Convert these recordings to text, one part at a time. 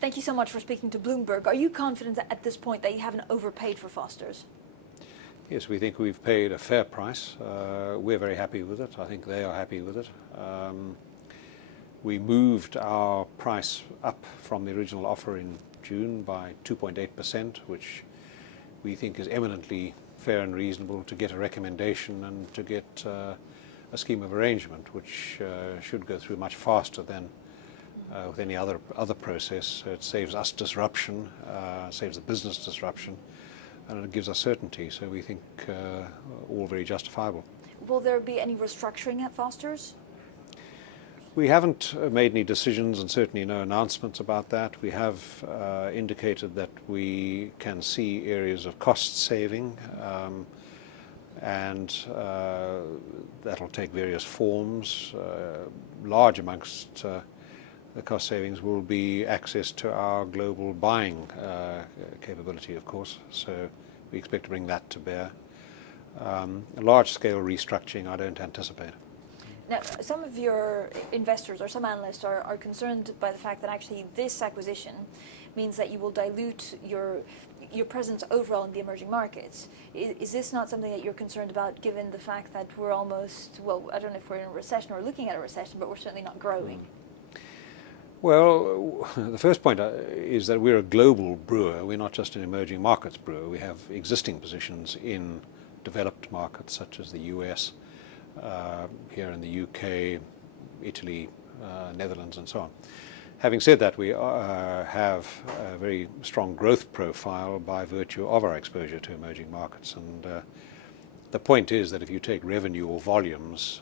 Thank you so much for speaking to Bloomberg. Are you confident that at this point that you haven't overpaid for Foster's? Yes, we think we've paid a fair price. We're very happy with it. I think they are happy with it. We moved our price up from the original offer in June by 2.8%, which we think is eminently fair and reasonable to get a recommendation and to get a scheme of arrangement, which should go through much faster than with any other process. It saves us disruption, saves the business disruption, and it gives us certainty. So we think all very justifiable. Will there be any restructuring at Foster's? We haven't made any decisions and certainly no announcements about that. We have indicated that we can see areas of cost saving, and that'll take various forms. Large amongst the cost savings will be access to our global buying capability, of course, so we expect to bring that to bear. A large-scale restructuring I don't anticipate. Now, some of your investors or some analysts are concerned by the fact that actually this acquisition means that you will dilute your presence overall in the emerging markets. Is this not something that you're concerned about, given the fact that we're almost, well, I don't know if we're in a recession or looking at a recession, but we're certainly not growing? Well, the first point is that we're a global brewer. We're not just an emerging markets brewer. We have existing positions in developed markets such as the US, here in the UK, Italy, Netherlands, and so on. Having said that, we have a very strong growth profile by virtue of our exposure to emerging markets. And the point is that if you take revenue or volumes,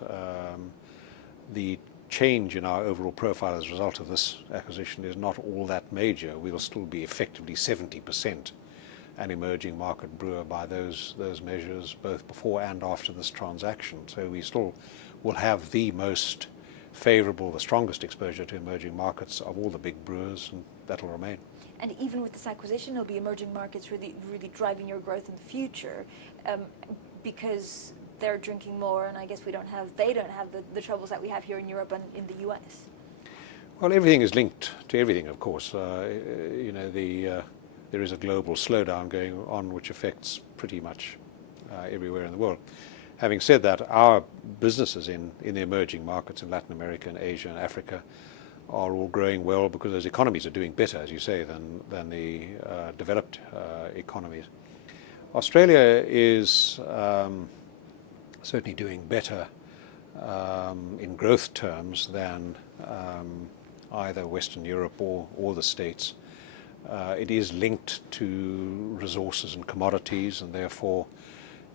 the change in our overall profile as a result of this acquisition is not all that major. We will still be effectively 70% an emerging market brewer by those measures, both before and after this transaction. So we still will have the most favourable, the strongest exposure to emerging markets of all the big brewers, and that will remain. And even with this acquisition, there'll be emerging markets really driving your growth in the future, because they're drinking more, and I guess they don't have the troubles that we have here in Europe and in the US. Well, everything is linked to everything, of course. There is a global slowdown going on which affects pretty much everywhere in the world. Having said that, our businesses in the emerging markets in Latin America and Asia and Africa are all growing well because those economies are doing better, as you say, than the developed economies. Australia is certainly doing better in growth terms than either Western Europe or the States. It is linked to resources and commodities, and therefore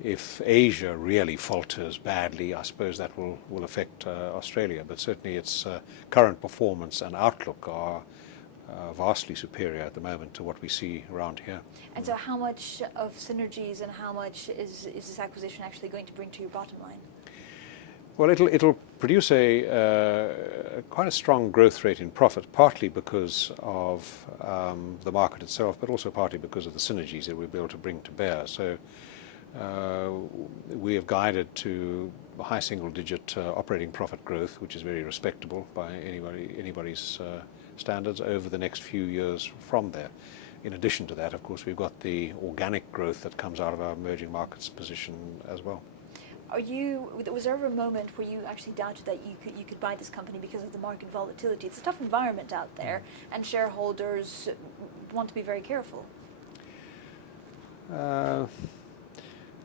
if Asia really falters badly, I suppose that will affect Australia. But certainly its current performance and outlook are vastly superior at the moment to what we see around here. And so how much of synergies and how much is this acquisition actually going to bring to your bottom line? Well, it'll produce quite a strong growth rate in profit, partly because of the market itself, but also partly because of the synergies that we'll be able to bring to bear. So we have guided to high single-digit operating profit growth, which is very respectable by anybody's standards over the next few years from there. In addition to that, of course, we've got the organic growth that comes out of our emerging markets position as well. Was there ever a moment where you actually doubted that you could buy this company because of the market volatility? It's a tough environment out there, and shareholders want to be very careful.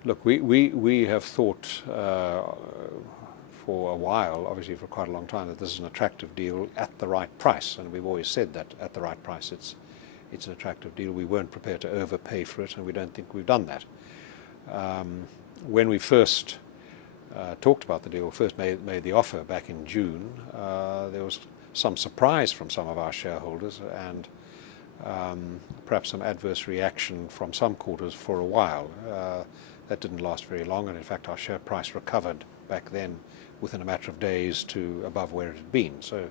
Look, we have thought for a while, obviously for quite a long time, that this is an attractive deal at the right price, and we've always said that at the right price it's an attractive deal. We weren't prepared to overpay for it, and we don't think we've done that. When we first talked about the deal, first made the offer back in June, there was some surprise from some of our shareholders and perhaps some adverse reaction from some quarters for a while. That didn't last very long, and in fact our share price recovered back then within a matter of days to above where it had been. So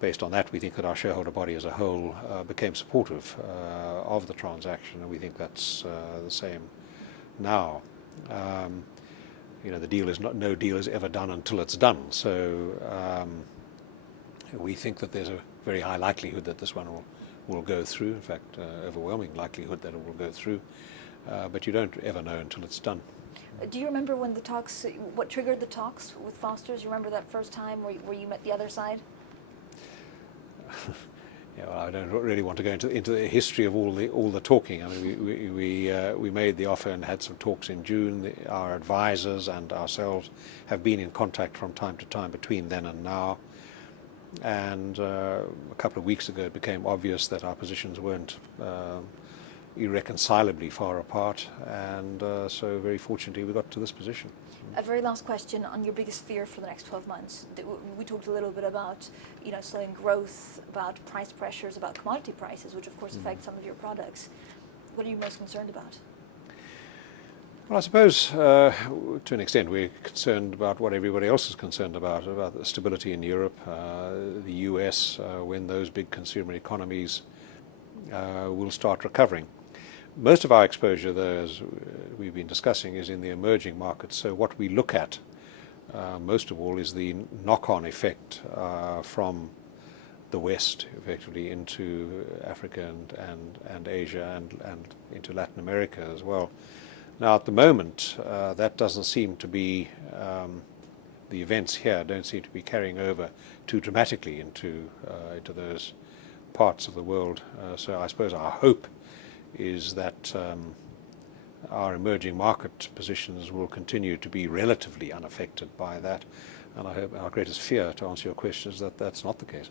based on that, we think that our shareholder body as a whole became supportive of the transaction, and we think that's the same now. The deal is no deal is ever done until it's done. So we think that there's a very high likelihood that this one will go through. In fact, overwhelming likelihood that it will go through. But you don't ever know until it's done. Do you remember when the talks, what triggered the talks with Foster's? You remember that first time where you met the other side? Yeah, well, I don't really want to go into the history of all the talking. I mean, we made the offer and had some talks in June. Our advisors and ourselves have been in contact from time to time between then and now. And a couple of weeks ago, it became obvious that our positions weren't irreconcilably far apart, and so very fortunately we got to this position. A very last question on your biggest fear for the next 12 months. We talked a little bit about, slowing growth, about price pressures, about commodity prices, which of course affect some of your products. What are you most concerned about? Well, I suppose to an extent we're concerned about what everybody else is concerned about the stability in Europe, the US, when those big consumer economies will start recovering. Most of our exposure, though, as we've been discussing, is in the emerging markets. So what we look at most of all is the knock-on effect from the West, effectively, into Africa and Asia and into Latin America as well. Now, at the moment, that doesn't seem to be, the events here don't seem to be carrying over too dramatically into those parts of the world. So I suppose our hope is that our emerging market positions will continue to be relatively unaffected by that. And I hope our greatest fear, to answer your question, is that that's not the case.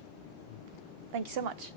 Thank you so much.